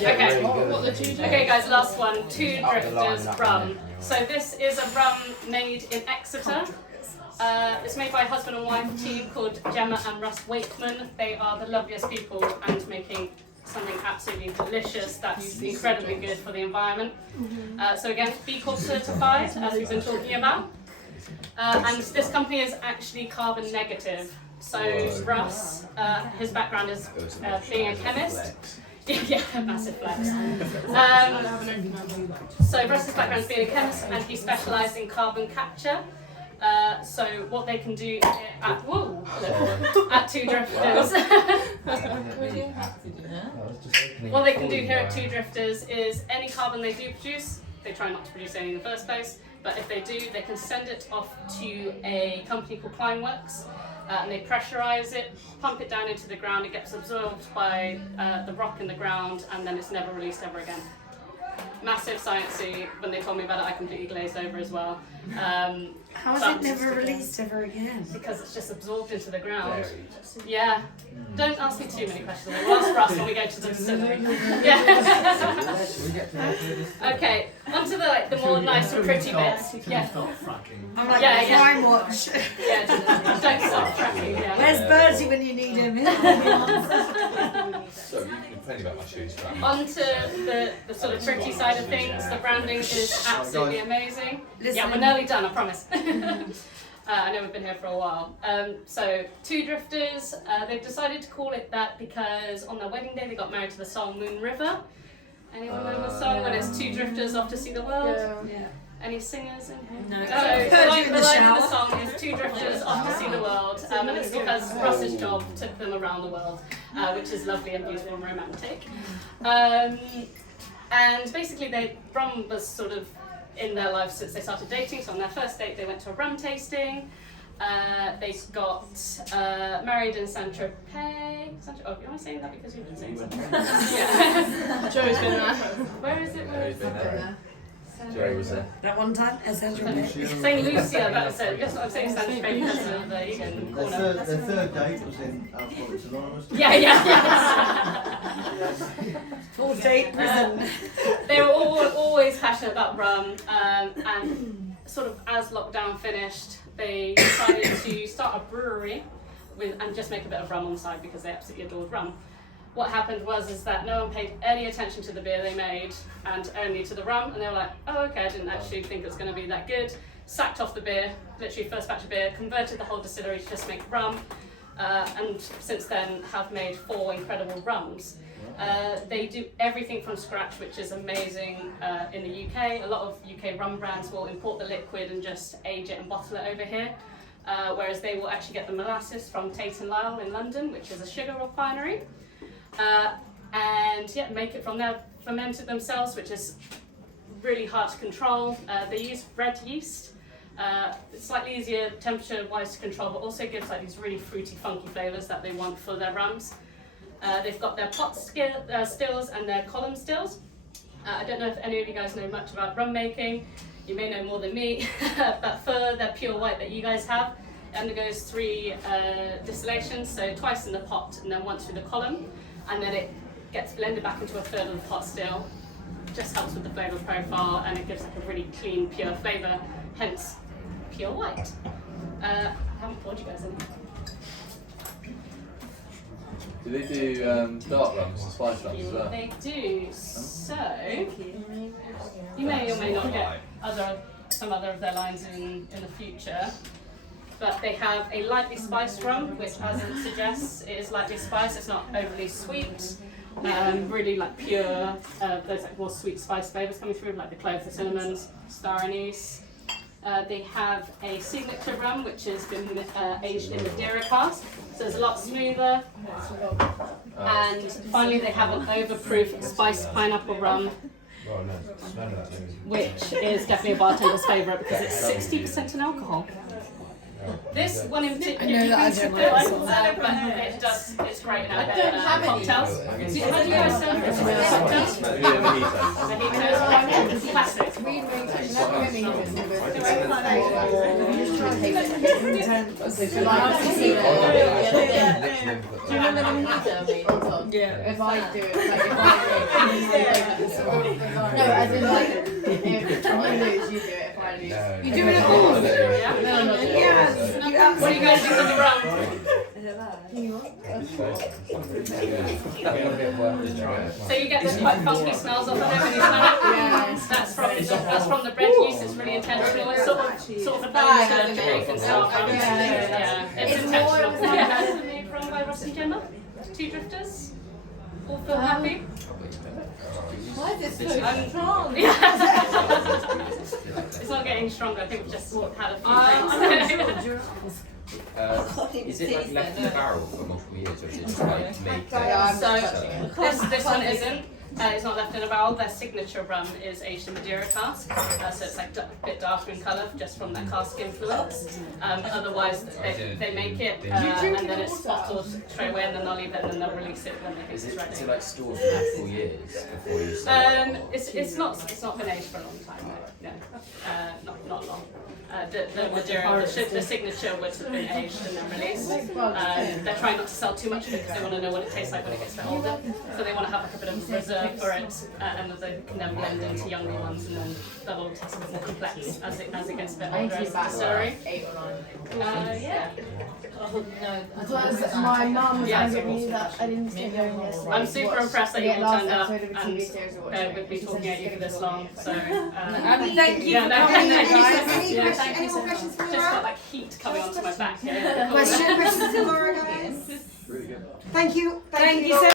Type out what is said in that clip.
Okay. Okay, guys, last one. Two Drifters rum. So this is a rum made in Exeter. It's made by a husband and wife team called Gemma and Russ Wakeman. They are the loveliest people and making something absolutely delicious that's incredibly good for the environment. So again, B Corp certified, as we've been talking about. And this company is actually carbon negative. So Russ, his background is being a chemist. Yeah, massive flex. So Russ's background is being a chemist, and he specialised in carbon capture. So what they can do at Two Drifters, what they can do here at Two Drifters is any carbon they do produce, they try not to produce any in the first place, but if they do, they can send it off to a company called Climeworks, and they pressurise it, pump it down into the ground, it gets absorbed by the rock in the ground, and then it's never released ever again. Massive sciencey. When they told me about it, I completely glazed over as well. How is it never released ever again? Because it's just absorbed into the ground. Yeah. Don't ask me too many questions. We'll ask Russ when we go to the distillery. Yeah. Okay. On to the more nice and pretty bits. Yeah. I'm like Crime Watch. Yeah. Don't stop fracking. Yeah. Where's Bertie when you need him? So you can complain about my shoes, right? On to the sort of pretty side of things. The branding is absolutely amazing. Yeah, we're nearly done, I promise. I know we've been here for a while. So Two Drifters, they've decided to call it that because on their wedding day they got married to the song Moon River. Anyone know the song when it's two drifters off to see the world? Yeah. Any singers in here? No. So the line of the song is Two Drifters off to see the world, and it's because Russ's job took them around the world, which is lovely and beautiful and romantic. And basically rum was sort of in their life since they started dating. So on their first date they went to a rum tasting. They got married in Saint-Tropez. Oh, am I saying that because you've been saying something? Yeah. Joe's been there. Where is it? Jerry was there. That one time, Saint-Tropez. St. Lucia, that's it. Yes, I'm saying Saint-Tropez because of the Egan corner. The third date was in Alcoholics Anonymous. Yeah. Full date prison. They were always passionate about rum, and sort of as lockdown finished, they decided to start a brewery and just make a bit of rum on the side because they absolutely adored rum. What happened was that no one paid any attention to the beer they made and only to the rum, and they were like, oh okay, I didn't actually think it was going to be that good. Sacked off the beer, literally first batch of beer, converted the whole distillery to just make rum, and since then have made 4 incredible rums. They do everything from scratch, which is amazing in the UK. A lot of UK rum brands will import the liquid and just age it and bottle it over here, whereas they will actually get the molasses from Tate & Lyle in London, which is a sugar refinery. And make it from there, ferment it themselves, which is really hard to control. They use red yeast. It's slightly easier temperature-wise to control, but also gives like these really fruity, funky flavours that they want for their rums. They've got their pot stills and their column stills. I don't know if any of you guys know much about rum making. You may know more than me, but for their pure white that you guys have, it undergoes 3 distillations, so twice in the pot and then once through the column, and then it gets blended back into a third of the pot still. Just helps with the flavour profile, and it gives like a really clean, pure flavour, hence pure white. I haven't poured you guys any. Do they do dark rums and spice rums as well? They do. So you may or may not get some other of their lines in the future. But they have a lightly spiced rum, which, as it suggests, it is lightly spiced. It's not overly sweet. Really like pure. Those like more sweet spice flavors coming through, like the cloves, the cinnamons, star anise. They have a signature rum, which has been aged in Madeira cask, so it's a lot smoother. And finally, they have an overproof spiced pineapple rum, which is definitely a bartender's favourite because it's 60% in alcohol. This one in particular, you can skip it, but it's great in our cocktails. How do you guys serve it? Cocktails? Mojitos? Classic. Do you remember the mojito I made on top? Yeah. If I do it, like if I You doing it all? Yeah. Yes. What are you going to do with the rum? So you get this quite funky smells off of it when you smell it. Yes. That's from the bread use. It's really intentional. It's sort of a bone Jamaican style rum. Yeah, it's intentional. Yeah. It's made rum by Ross and Gemma. Two drifters. All feel happy. Why is this so strong? It's not getting stronger. I think we've just had a few drinks. Is it like left in the barrel for multiple years, or is it just like made? So this one isn't. It's not left in a barrel. Their signature rum is aged in Madeira cask, so it's like a bit darker in colour, just from that cask influence. Otherwise, they make it and then it's bottled straight away, and then they'll leave it, and then they'll release it when they think Is it's it ready. like stored for multiple years before you sell it? It's not been aged for a long time. No, not long. The Madeira, the signature would have been aged and then released. They're trying not to sell too much of it because they want to know what it tastes like when it gets a bit older. So they want to have like a bit of reserve for it, and that they can then blend into younger ones, and then they'll all taste a bit more complex as it gets a bit older as a distillery. 8 or 9. Yeah. Because my mum was angry at me that I didn't stay home yesterday. I'm super impressed that you all last turned up episode of a TV series or whatever. and with me talking at you for this long. So Thank you yeah, for no, coming, no, guys. Any yeah, questions? thank Any you more so questions much. for Just got Laura? like heat coming onto my back here. Questions for Laura, guys? Really good. Thank you. Thank you so